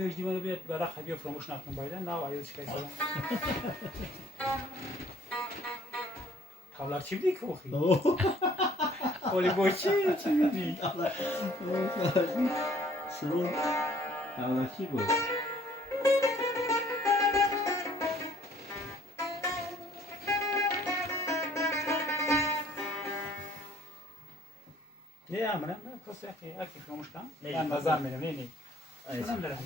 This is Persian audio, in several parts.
پیج دیوانه بیاد برای خبیر فراموش نکنم باید نه آیا چیکار کنم تاولار چی بدی که بخی ولی با چی میدی سرون تاولار چی بود نه من پس اکی فراموش کنم من نظر میرم نه من برم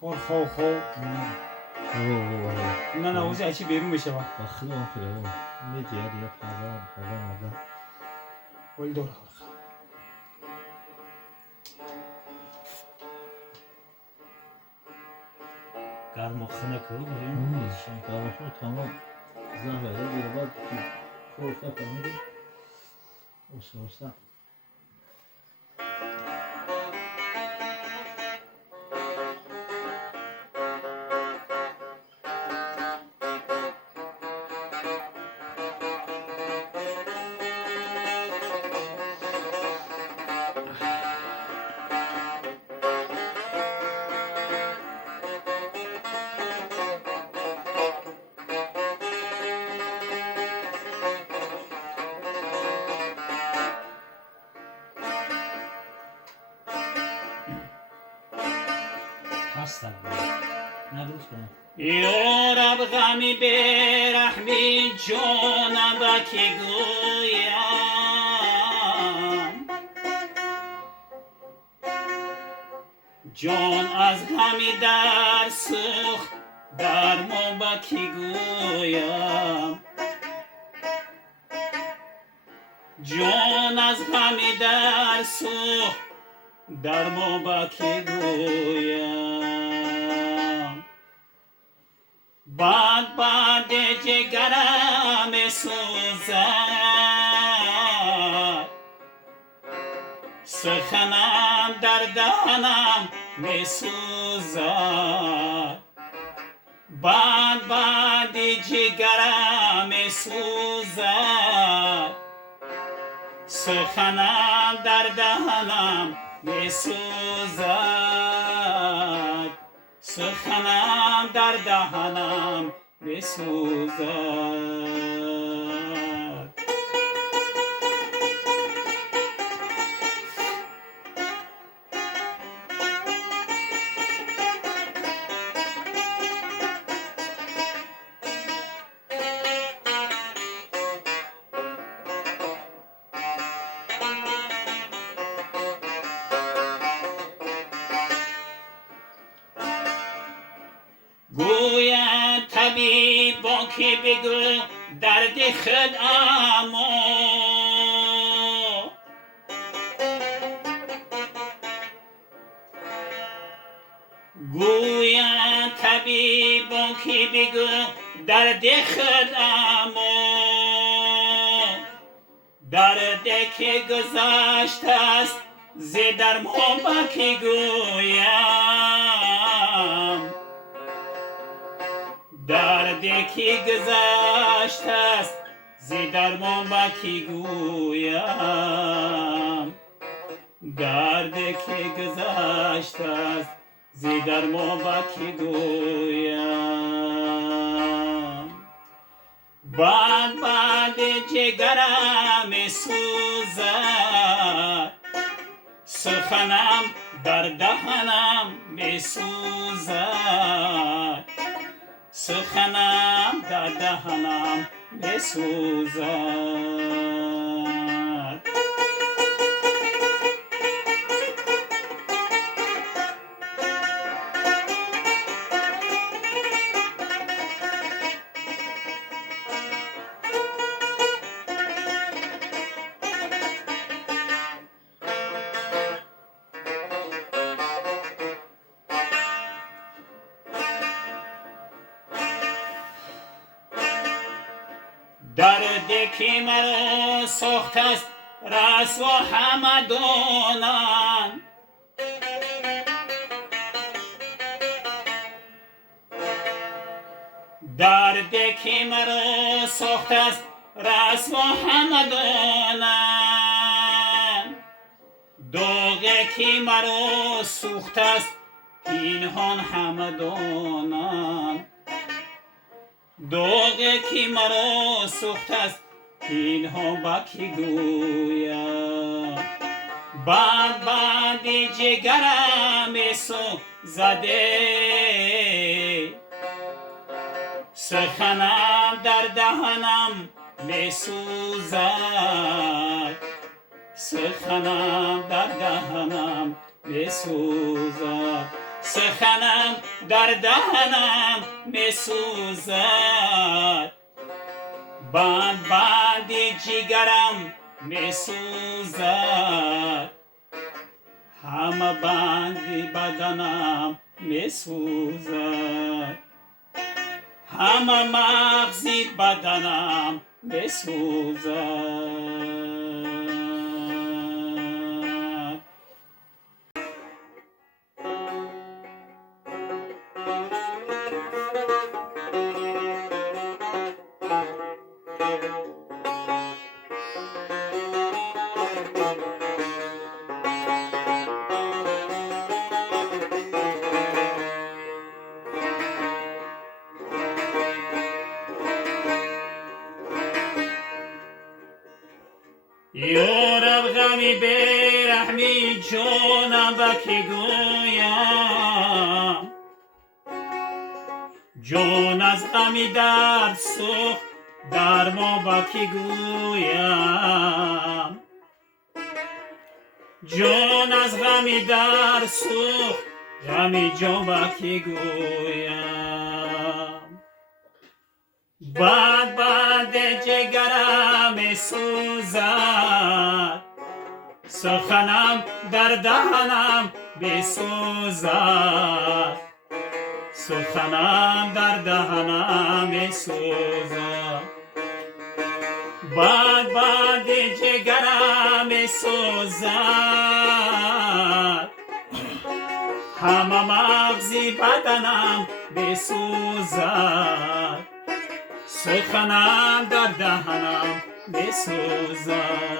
طور خو نه اوزی اچی بیرون بشه با خیلی یه جهت یه خدا ولی دور گرم خنک رو بریم گرم خنک تمام زنبه دیگه بعد خورفه کنید اوسا هستن ندروس کنم یا رب غمی برحمی جانم که گویم جان از غمی در سوخت در ما که گویم جان از غمی در سوخت در ما که گویم بعد جگرم سوزد سخنم در دهنم می سوزد بعد جگرم می سوزد سخنم در دهنم می سوزد سخنم در دهنم می سوزد گوید طبیبا که بگو درد خود اما گوید طبیبا که بگو درد خود اما درد که گذشته است ز درمان با که گویم دردی که گذشته است ز درمان با کی گویم دردی که گذشته است ز درمان با کی گویم بعد جگرم سوزد سخنم در دهنم می سوزد سخنم در دهنم می سوزد درد که مرا ساخته است رسوا همه دانند. درد که مرا ساخته است رسوا همه دانند. داغ که مرا سوخته است پنهان همه دانند. داغ که مرا سوخته است پنهان با کی گویم. بند جگرم سوزده، سخنم در دهنم میسوزد. سخنم در دهنم میسوزد. سخنم در دهنم میسوزد. بند جگرم میسوزد. همه بند بدنم میسوزد. همه مغزی بدنم میسوزد. یارب غمی بیرحمی جانم با کی گویم. جان از غمی درد سوخت درمان با کی گویم. جان از غمی درد سوخت غمی جان با کی گویم. بند جگرم سوزد. سخنم در دهنم بسوزد. سخنم در دهنم بسوزد. بند جگرم سوزد. همه مغزی بدنم بسوزد. سخنم در دهنم بسوزد.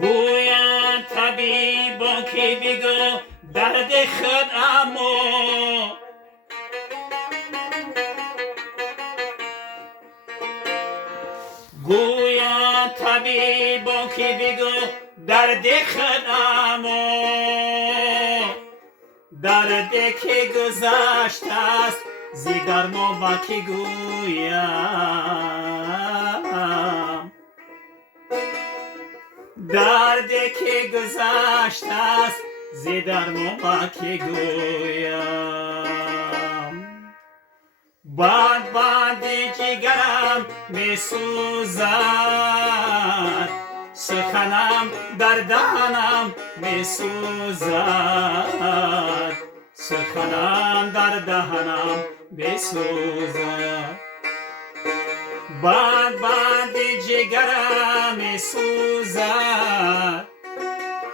گویند طبیبان که بگو درد خود اما. گویند طبیبان که بگو درد خود اما. درد که گذشته است زی درمان با کی گویم. درد که گذشته است زی درمان با کی گویم. بند جگرم میسوزد. سخنم در دهنم میسوزد. سخنم در دهنم میسوزد. بند جگرم میسوزد.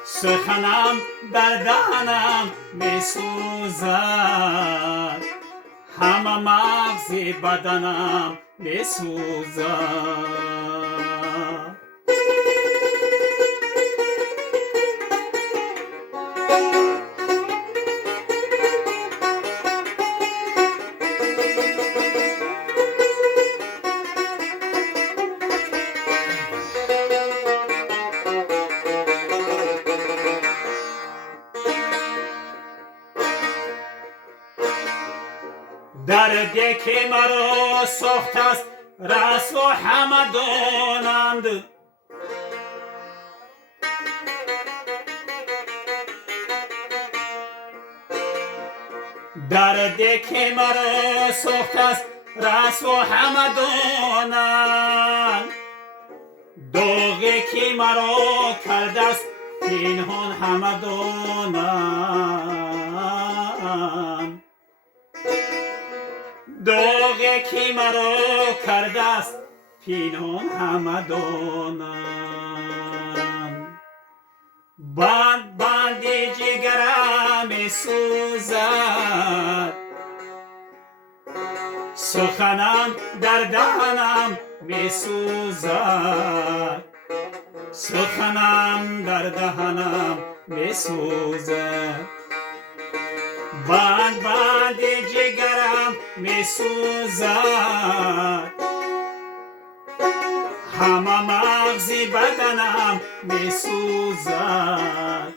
سخنم در دهنم میسوزد. همه مغز بدنم میسوزد. درد که مرا ساخته است رسوا همه دانند. درد که مرا سخت است رسوا همه دانند داغی که مرا کرده است پنهان همه دانند داغی که مرا کرده است پنهان همه دانند بند جگرم می سوزد سخنم در دهنم می سوزد سخنم در دهنم می سوزد بند جگرم می سوزد همه مغز بدنم می سوزد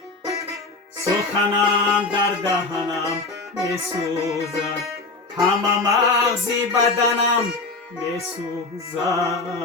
سخنم در دهنم می سوزد همه مغز بدنم می سوزد